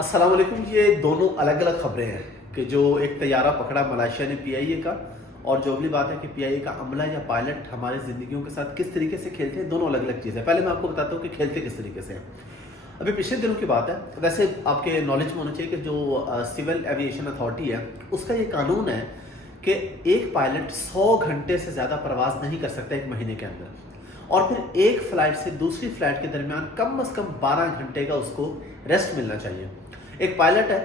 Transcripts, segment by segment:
अस्सलाम वालेकुम। ये दोनों अलग अलग खबरें हैं कि जो एक तैयारा पकड़ा मलेशिया ने पीआईए का, और जो अगली बात है कि पीआईए का अमला या पायलट हमारी ज़िंदगियों के साथ किस तरीके से खेलते हैं। दोनों अलग अलग चीज़ें। पहले मैं आपको बताता हूँ कि खेलते किस तरीके से हैं। अभी पिछले दिनों की बात है, वैसे आपके नॉलेज में होना चाहिए कि जो सिविल एविएशन अथॉरिटी है उसका ये कानून है कि एक पायलट 100 घंटे से ज़्यादा प्रवास नहीं कर सकता एक महीने के अंदर, और फिर एक फ़्लाइट से दूसरी फ़्लाइट के दरमियान कम से कम 12 घंटे का उसको रेस्ट मिलना चाहिए। एक पायलट है,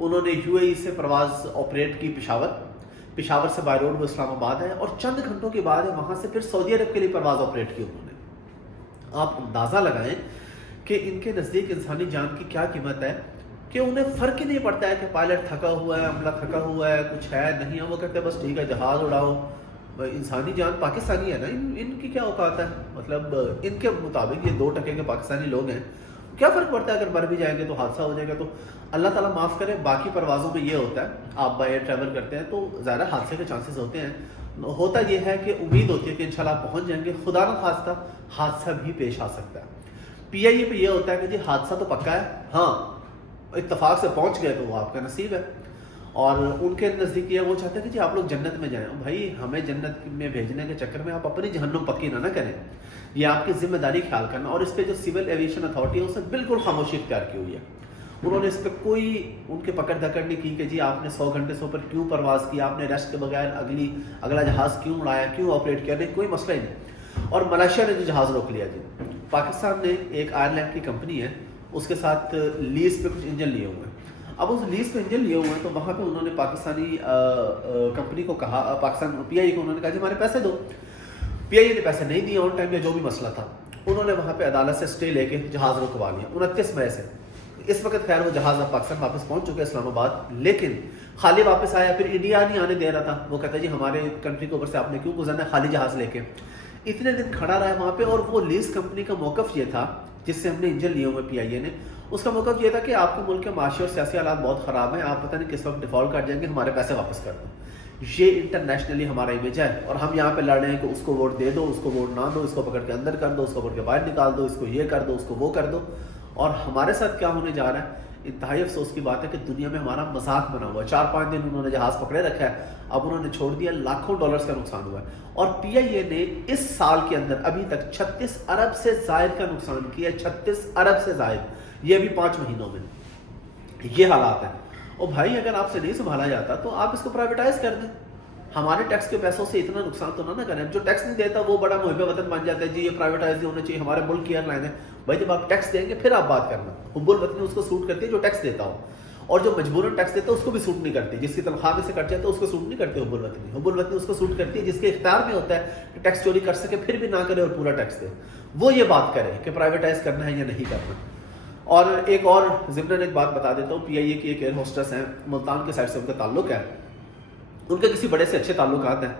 उन्होंने यूएई से परवाज़ ऑपरेट की पिशावर से बाय रोड वो इस्लामाबाद है, और चंद घंटों के बाद वहाँ से फिर सऊदी अरब के लिए परवाज़ ऑपरेट की उन्होंने। आप अंदाज़ा लगाएं कि इनके नज़दीक इंसानी जान की क्या कीमत है कि उन्हें फ़र्क ही नहीं पड़ता है कि पायलट थका हुआ है, अमला थका हुआ है, कुछ है नहीं है। वो कहते हैं बस ठीक है, जहाज़ उड़ाओ। इंसानी जान पाकिस्तानी है ना, इनकी क्या औकात है। मतलब इनके मुताबिक ये 2% के पाकिस्तानी लोग हैं, क्या फ़र्क पड़ता है अगर मर भी जाएंगे तो हादसा हो जाएगा। तो अल्लाह ताला माफ़ करे। बाकी परवाज़ों में ये होता है, आप बाय एयर ट्रैवल करते हैं तो ज़्यादा हादसे के चांसेस होते हैं। होता ये है कि उम्मीद होती है कि इंशाल्लाह आप पहुँच जाएंगे, खुदा न खास्ता हादसा भी पेश आ सकता है। पीआईए पे ये होता है कि जी हादसा तो पक्का है, हाँ इत्तफाक से पहुँच गए तो वो आपका नसीब है। और उनके नज़दीक ये वो चाहते हैं कि जी आप लोग जन्नत में जाएं। भाई हमें जन्नत में भेजने के चक्कर में आप अपनी जहन्नुम पक्की ना करें। ये आपकी जिम्मेदारी ख्याल करना। और इस पे जो सिविल एविएशन अथॉरिटी है उसने बिल्कुल खामोशी इख्तियार की हुई है। उन्होंने इस पर कोई उनके पकड़ धकड़ नहीं की कि जी आपने 100 घंटे से ऊपर क्यों परवाज़ किया, आपने रेस्ट के बगैर अगला जहाज़ क्यों उड़ाया, क्यों ऑपरेट किया। नहीं, कोई मसला ही नहीं। और मलेशिया ने जो जहाज़ रोक लिया जी, पाकिस्तान ने एक आयरलैंड की कंपनी है उसके साथ लीज पे कुछ इंजन लिए हुए हैं। अब उस लीज पे इंजन लिए हुए हैं तो वहाँ पे उन्होंने पाकिस्तानी कंपनी को कहा, पाकिस्तान पीआईए को उन्होंने कहा जी हमारे पैसे दो। पीआईए ने पैसे नहीं दिए ऑन टाइम या जो भी मसला था। उन्होंने वहाँ पे अदालत से स्टे लेके जहाज़ रुकवा लिया 29 मई से। इस वक्त खैर वो जहाज़ अब पाकिस्तान वापस पहुँच चुके हैं इस्लामाबाद, लेकिन खाली वापस आया। फिर इंडिया नहीं आने दे रहा था। वो कहता जी हमारे कंट्री के ऊपर से आपने क्यों गुजरना है खाली जहाज़ लेके। इतने दिन खड़ा रहा है वहाँ पे। और वो लीज कंपनी का मौक़िफ़ ये था जिससे हमने इंजन लिए हुए पीआईए ने, उसका मौक़िफ़ ये था कि आपके मुल्क के माशी और सियासी हालात बहुत ख़राब हैं, आप पता नहीं किस वक्त डिफ़ॉल्ट कर जाएंगे, हमारे पैसे वापस कर दो। ये इंटरनेशनली हमारा इमेज है, और हम यहाँ पे लड़ रहे हैं कि उसको वोट दे दो, उसको वोट ना दो, इसको पकड़ के अंदर कर दो, उसको पकड़ के बाहर निकाल दो, इसको ये कर दो, उसको वो कर दो। और हमारे साथ क्या होने जा रहा है, इंतहाई अफसोस की बात है कि दुनिया में हमारा मजाक बना हुआ है। 4-5 दिन उन्होंने जहाज़ पकड़े रखा है, अब उन्होंने छोड़ दिया, लाखों डॉलर्स का नुकसान हुआ है। और पीआईए ने इस साल के अंदर अभी तक 36 अरब से ज़ायद का नुकसान किया है। 36 अरब से ज़ायद, ये अभी 5 महीनों में ये हालात है। और भाई अगर आपसे नहीं संभाला जाता तो आप इसको प्राइवेटाइज कर दें। हमारे टैक्स के पैसों से इतना नुकसान तो ना करें। जो टैक्स नहीं देता वो बड़ा मुहिब वतन बन जाता है जी, ये प्राइवेटाइज नहीं होना चाहिए, हमारे मुल्क की एयरलाइन है। भाई जब आप टैक्स देंगे फिर आप बात करना। हुब्बुल वतनी उसको सूट करती है जो टैक्स देता हो, और जो मजबूरन टैक्स देता है उसको भी सूट नहीं करती। जिसकी तनख्वाह में से कट जाए तो उसको सूट नहीं करते हुब्बुल वतनी। हुब्बुल वतनी उसको सूट करती है जिसके इख्तियार में होता है कि टैक्स चोरी कर सके फिर भी ना करे और पूरा टैक्स दे। वो ये बात करे कि प्राइवेटाइज करना है या नहीं करना। और एक और ज़िम्नन एक बात बता देता हूँ, पीआईए की एक एयर होस्टेस हैं, मुल्तान के साइड से उनका ताल्लुक है, उनके किसी बड़े से अच्छे ताल्लुकात हैं।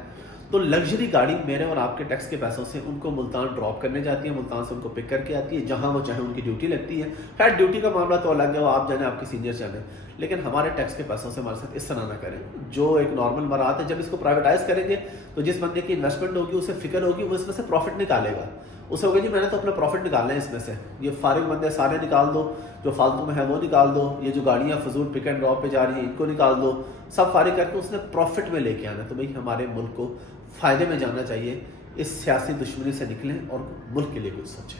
तो लग्जरी गाड़ी मेरे और आपके टैक्स के पैसों से उनको मुल्तान ड्रॉप करने जाती है, मुल्तान से उनको पिक करके आती है, जहां वो चाहे उनकी ड्यूटी लगती है। खैर ड्यूटी का मामला तो अलग है, वो आप जाने, आपके सीनियर जाने, लेकिन हमारे टैक्स के पैसों से हमारे साथ इस तरह ना करें। जो एक नॉर्मल मराहत है, जब इसको प्राइवेटाइज करेंगे तो जिस बंदे की इन्वेस्टमेंट होगी उसे फिक्र होगी, वो इसमें से प्रॉफिट निकालेगा। उसे होगा जी मैंने तो अपना प्रॉफिट निकालना है इसमें से, ये फारिग बंदे सारे निकाल दो, जो फालतू में है वो निकाल दो, ये जो गाड़ियाँ फजूल पिक एंड ड्रॉप पे जा रही हैं इनको निकाल दो, सब फारिग करके उसने प्रॉफिट में लेके आना है। तो भाई हमारे मुल्क को फ़ायदे में जाना चाहिए। इस सियासी दुश्मनी से निकलें और मुल्क के लिए कुछ सोचें।